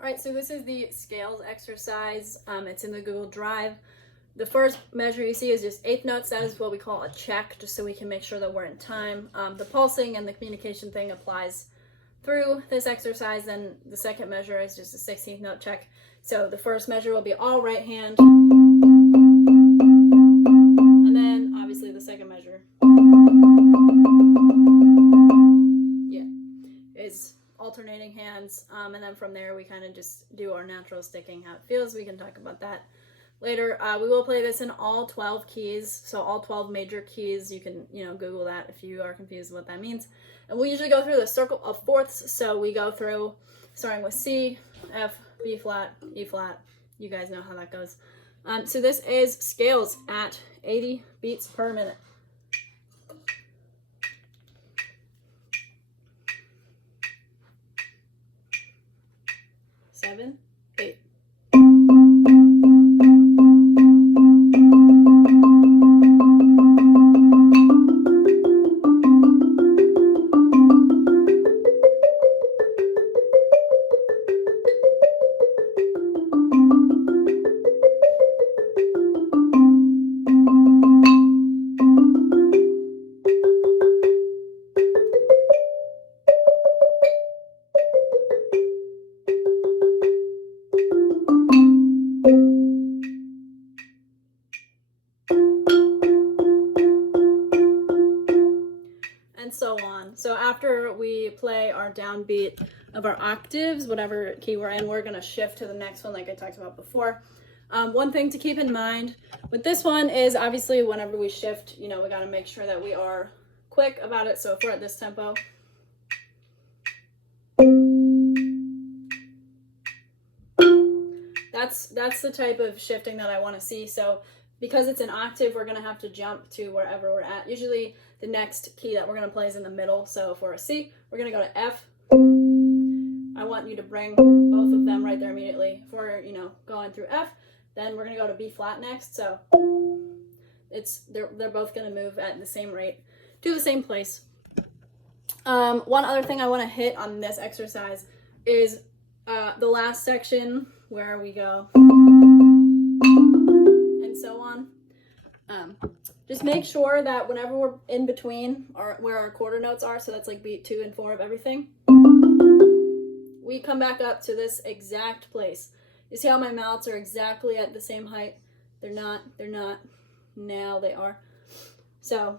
All right, so this is the scales exercise. It's in the Google Drive. The first measure you see is just eighth notes. That is what we call a check, just so we can make sure that we're in time. The pulsing and the communication thing applies through this exercise, and the second measure is just a 16th note check. So the first measure will be all right hand, and then obviously the second measure, is alternating hands, and then from there we kind of just do our natural sticking, how it feels. We can talk about that later. We will play this in all 12 keys, so all 12 major keys. You can, Google that if you are confused what that means. And we usually go through the circle of fourths, so we go through starting with C, F, B flat, E flat. You guys know how that goes. So this is scales at 80 beats per minute. 7, 8. And so on. So after we play our downbeat of our octaves, whatever key we're in, we're going to shift to the next one like I talked about before. One thing to keep in mind with this one is obviously whenever we shift, we got to make sure that we are quick about it. So if we're at this tempo, that's the type of shifting that I want to see. So because it's an octave, we're going to have to jump to wherever we're at. Usually the next key that we're going to play is in the middle. So if we're a C, we're going to go to F. I want you to bring both of them right there immediately. If we're, going through F, then we're going to go to B flat next. So they're both going to move at the same rate to the same place. One other thing I want to hit on this exercise is the last section where we go and so on. Just make sure that whenever we're in between where our quarter notes are, so that's like beat 2 and 4 of everything, we come back up to this exact place. You see how my mouths are exactly at the same height? They're not, now they are. So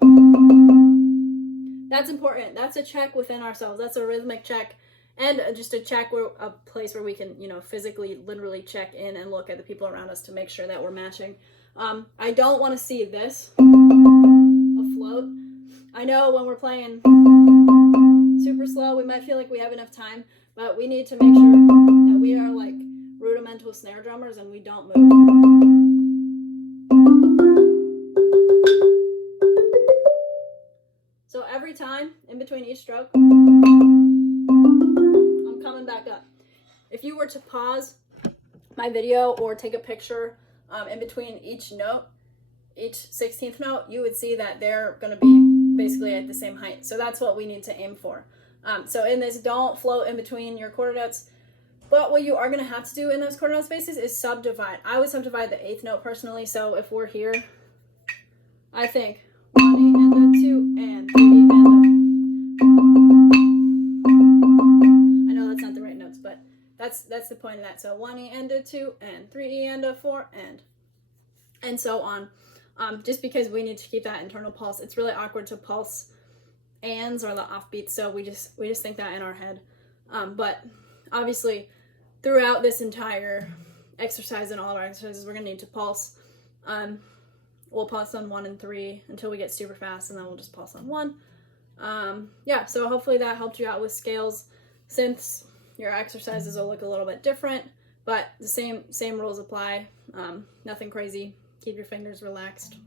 that's important. That's a check within ourselves. That's a rhythmic check, and just a check a place where we can, physically, literally check in and look at the people around us to make sure that we're matching. I don't want to see this afloat. I know when we're playing super slow, we might feel like we have enough time, but we need to make sure that we are like rudimental snare drummers and we don't move. So every time in between each stroke, I'm coming back up. If you were to pause my video or take a picture in between each note, each 16th note, you would see that they're going to be basically at the same height. So that's what we need to aim for. So in this, don't float in between your quarter notes. But what you are going to have to do in those quarter note spaces is subdivide. I would subdivide the 8th note personally. So if we're here, I think 1 E and the 2 and 3 E and the... I know that's not the right notes, but that's the point of that. So 1 E and a 2 and 3 E and a 4 and so on. Just because we need to keep that internal pulse. It's really awkward to pulse ands or the offbeats, so we just think that in our head. But obviously throughout this entire exercise and all of our exercises, we're going to need to pulse. We'll pulse on 1 and 3 until we get super fast, and then we'll just pulse on 1. Yeah, so hopefully that helped you out with scales. Synths, your exercises will look a little bit different, but the same rules apply. Nothing crazy. Keep your fingers relaxed.